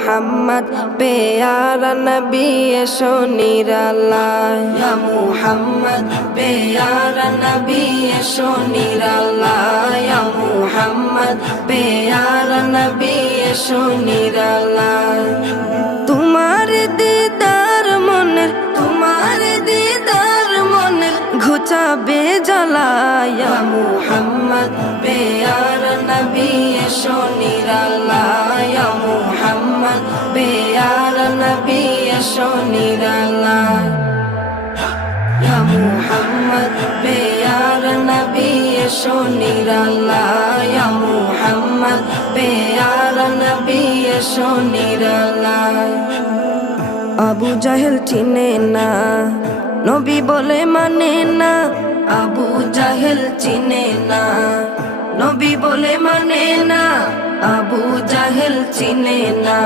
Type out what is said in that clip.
মুহাম্মদ প্যারা নবী এসো নিরালায় ইয়া মুহাম্মদ প্যারা নবী এসো নিরালায় ইয়া মুহাম্মদ প্যারা নবী এসো নিরালায় তোমার দিদার মনের ঘুচাবে জ্বালায় ইয়া মুহাম্মদ প্যারা নবী এসো নিরালায় ইয়া মুহাম্মদ প্যারা নবী এসো নিরালায় ইয়া মুহাম্মদ প্যারা নবী এসো নিরালায় ইয়া মুহাম্মদ প্যারা নবী এসো নিরালায় আবু জাহেল চিনে না নবী বলে মানে না আবু জাহেল চিনে না নবী বলে মানে না আবু জাহেল চিনে না